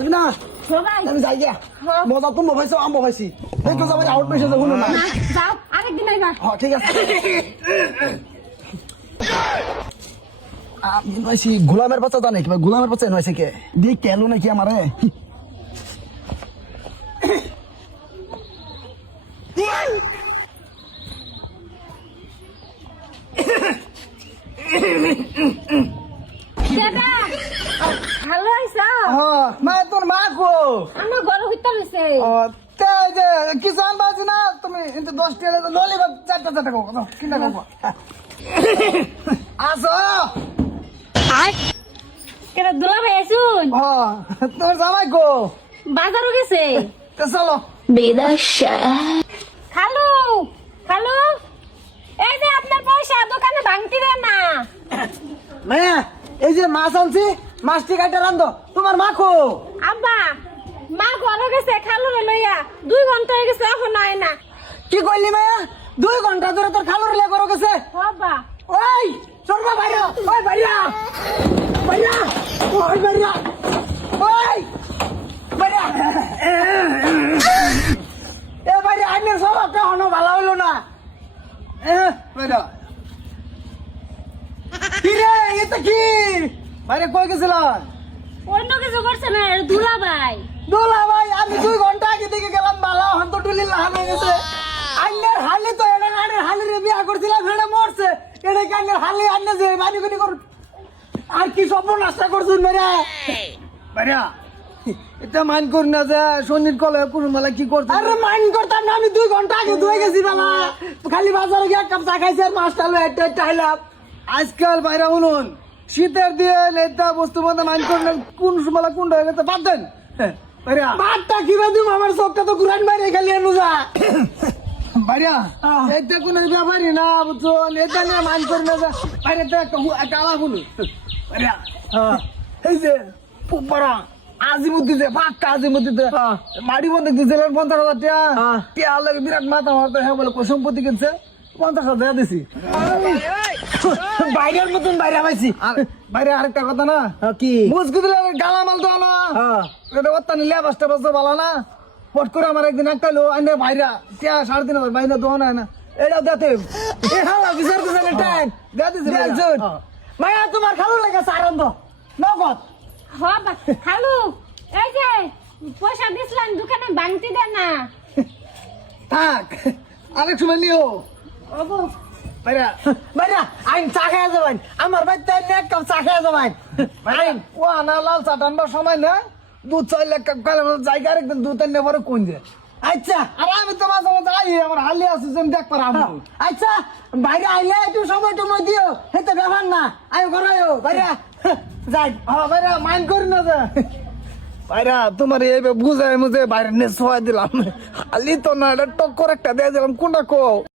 পারবি না আমি যাই গিয়া মজা তুমি ভাইছো আম ভাইছি এই তো যাবে আউট পেছে দেখুন না যাও আরেকদিন আইবা হ্যাঁ ঠিক আছে আমি ভাইছি গোলামের বাচ্চা জানে কিবা গোলামের বাচ্চা নয়ছে কে দেখ কেলো নাকি আমারে দাদা ভালো আইছো হ্যাঁ মা তোর মা কো আমার ঘর হইতে হইছে তে যে কিষান বাজি না তুমি ইনতে 10 টাকা ললিপপ চারটা চারটা কো কিনা কো আসো আয় কেডা দুলা ভাই আইছুন হ্যাঁ তোর জামাই কো বাজারও গেছে তো চলো খালু খালু এই যে আপনার পয়সা দোকানে ভাঙতি দেন না মায়া এই যে মাছ আনছি মাছটি কাটে রান্ধো তোমার মা কো আব্বা মা ঘরে গেছে খালু লইয়া 2 ঘন্টা হয়ে গেছে এখন আয় না কি কইলি মায়া 2 ঘন্টা ধরে তোর খালুর লে করো গেছে আব্বা ওই চলবা বাইরে ওই বাইরে বাইরে ওই বাইরে ওই বাইরে এ বাইরে আইনে সব একটা হনো ভালো হইলো না বাইরে কি রে এটা কি বাইরে কই গেছিল অন্য কিছু করছে না দুলা ভাই দোলা ভাই আমি 2 ঘন্টা আগে থেকে গেলাম বালা হন তো টুলি লাহান হয়ে গেছে আইনের হালি তো এটা আইনের হালি রে বিয়া করছিলাম এটা মরছে এটা কি আইনের হালি আইনে যে মানি কোনি কর আর কি সব নষ্ট করছুন মেরে বাড়িয়া এটা মান কর না যে শনির কলে কোন মেলা কি করছ আরে মান করতাম না আমি 2 ঘন্টা আগে ধুয়ে গেছি বালা খালি বাজারে গিয়ে এক কাপ চা খাইছি আর মাছটা লো একটা টাইলাম আজকাল বাইরে উনুন শীতের দিয়ে লেটা বস্তু মধ্যে মান করলে কোন সময় কোন হয়ে গেছে বাদ দেন বাদটা কিবা দিম আমার চোখটা তো ঘুরান বাইরে খালি এনু যা বাইরা এটা কোন ব্যাপারই না বুঝছো এটা নিয়ে মান করি না বাইরে তো একটা আলা বলু বাইরা এই যে পুপারা আজিমুদ্দিতে পাক্কা আজিমুদ্দিতে মাড়ি বন্ধ দিয়েছিলেন 50,000 টাকা টিয়া লাগে বিরাট মাথা মারতে হ্যাঁ বলে সম্পত্তি কিনছে 50,000 টাকা দিছি বাইরের মতন বাইরে পাইছি বাইরে আরেকটা কথা না কি মুজগু দিলে গালা মাল তো না এটা ওত্তা নিলে বাসটা বাসা ভালো না পট করে আমার একদিন একটা লো আইনে বাইরা টিয়া 3,500 বাইরে দোয়া না এটাও দেতে বিচার দিছে টাইম দেতে মায়া তোমার খালো লাগে সারন্দ নগদ বাবা খালু এই যে পয়সা দিছিলাম দোকানে ভাঙতি দেন না থাক আরেক সময় নিও ওগো বাইরা বাইরা আইন চা খাইয়া যাবেন আমার বাড়িতে এক কাপ চা খাইয়া যাবেন আইন ও আনা লাল চা টানবার সময় না 2-4 কাপ কালে জায়গা আরেকদিন 2-3 নেবার কোন যে আচ্ছা আর আমি তো মাঝে মাঝে আই আমার হালি আছে যেন দেখ পারাম আচ্ছা বাইরে আইলে একটু সময় টময় দিও হেতে ব্যাপার না আয় ঘরায়ও বাইরা যাই হ্যাঁ বাইরা মাইন্ড করি না যে বাইরা তোমার এই বুঝাই মুঝে বাইরে নে সোয়া দিলাম হালি তো না এটা টক্কর একটা দিয়ে দিলাম কোনটা কো